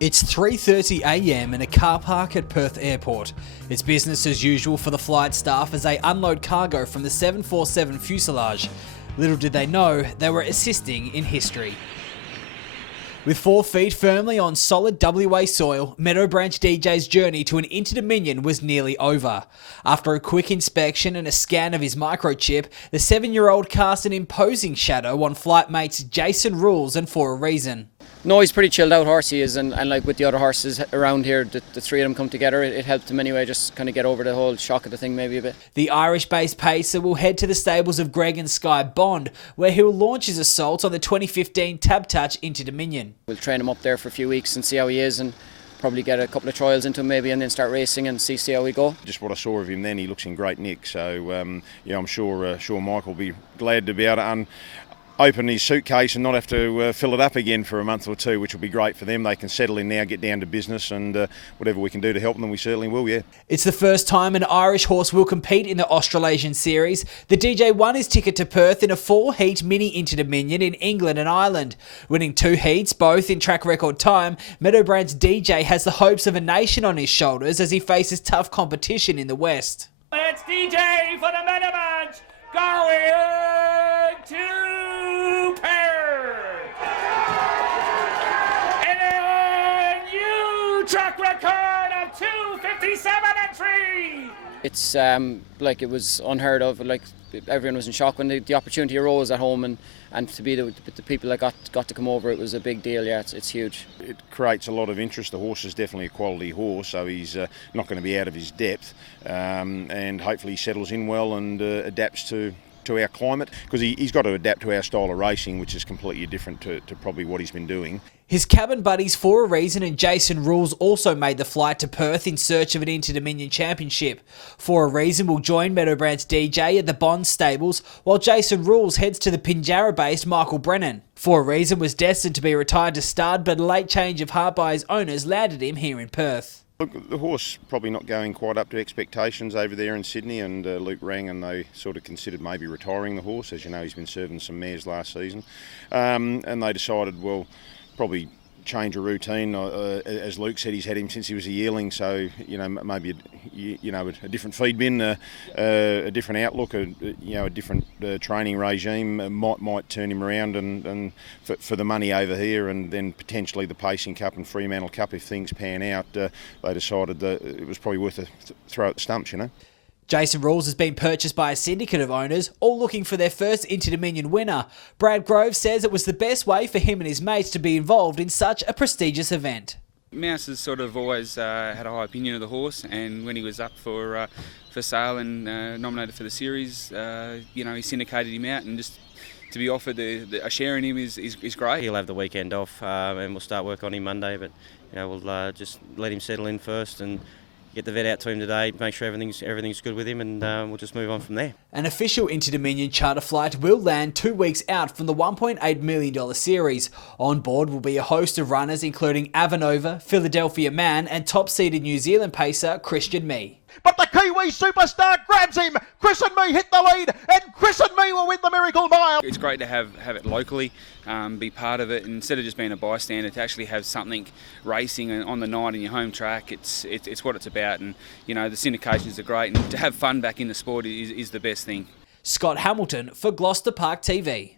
It's 3:30 a.m. in a car park at Perth Airport. It's business as usual for the flight staff as they unload cargo from the 747 fuselage. Little did they know, they were assisting in history. With 4 feet firmly on solid WA soil, Meadowbranch DJ's journey to an Inter-Dominion was nearly over. After a quick inspection and a scan of his microchip, the 7-year-old cast an imposing shadow on flight mates Jason Rulz, and for a reason. No, he's pretty chilled out horse he is, and like with the other horses around here, the 3 of them come together, it helped him anyway, just kind of get over the whole shock of the thing maybe a bit. The Irish-based pacer will head to the stables of Greg and Skye Bond, where he'll launch his assault on the 2015 Tab Touch Inter-Dominion. We'll train him up there for a few weeks and see how he is, and probably get a couple of trials into him maybe, and then start racing and see how we go. Just what I saw of him then, he looks in great nick, so yeah, I'm sure Mike will be glad to be able to open his suitcase and not have to fill it up again for a month or 2, which will be great for them. They can settle in now, get down to business, and whatever we can do to help them, we certainly will, yeah. It's the first time an Irish horse will compete in the Australasian Series. The DJ won his ticket to Perth in a 4-heat mini Inter-Dominion in England and Ireland. Winning 2 heats, both in track record time, Meadowbranch DJ has the hopes of a nation on his shoulders as he faces tough competition in the West. It's DJ for the Meadowbranch going to Perth. And a new track record of 2:57.3. It's like it was unheard of, like everyone was in shock when the opportunity arose at home, and to be the people that got to come over, it was a big deal, yeah, it's huge. It creates a lot of interest. The horse is definitely a quality horse, so he's not going to be out of his depth, and hopefully he settles in well and adapts to our climate, because he's got to adapt to our style of racing, which is completely different to probably what he's been doing. His cabin buddies For a Reason and Jason Rulz also made the flight to Perth in search of an Inter-Dominion championship. For a Reason will join Meadowbranch DJ at the Bond stables, while Jason Rulz heads to the Pinjarra-based Michael Brennan. For a Reason was destined to be retired to stud, but a late change of heart by his owners landed him here in Perth. Look, the horse probably not going quite up to expectations over there in Sydney, and Luke rang and they sort of considered maybe retiring the horse. As you know, he's been serving some mares last season, and they decided, well, probably change a routine. As Luke said, he's had him since he was a yearling, so maybe a different feed bin, a different outlook, a different training regime might turn him around, and for the money over here, and then potentially the Pacing Cup and Fremantle Cup if things pan out, they decided that it was probably worth a throw at the stumps, Jason Rulz has been purchased by a syndicate of owners, all looking for their first Inter-Dominion winner. Brad Grove says it was the best way for him and his mates to be involved in such a prestigious event. Mouse has sort of always had a high opinion of the horse, and when he was up for sale and nominated for the series, he syndicated him out, and just to be offered a share in him is great. He'll have the weekend off, and we'll start work on him Monday, but we'll just let him settle in first and get the vet out to him today, make sure everything's good with him, and we'll just move on from there. An official Inter-Dominion charter flight will land 2 weeks out from the $1.8 million series. On board will be a host of runners including Avanova, Philadelphia Man and top-seeded New Zealand pacer Christian Mee. But the Kiwi superstar grabs him. Chris and Me hit the lead, and Chris and Me will win the Miracle Mile. It's great to have it locally, be part of it, and instead of just being a bystander, to actually have something racing on the night in your home track. It's what it's about, and the syndications are great, and to have fun back in the sport is the best thing. Scott Hamilton for Gloucester Park TV.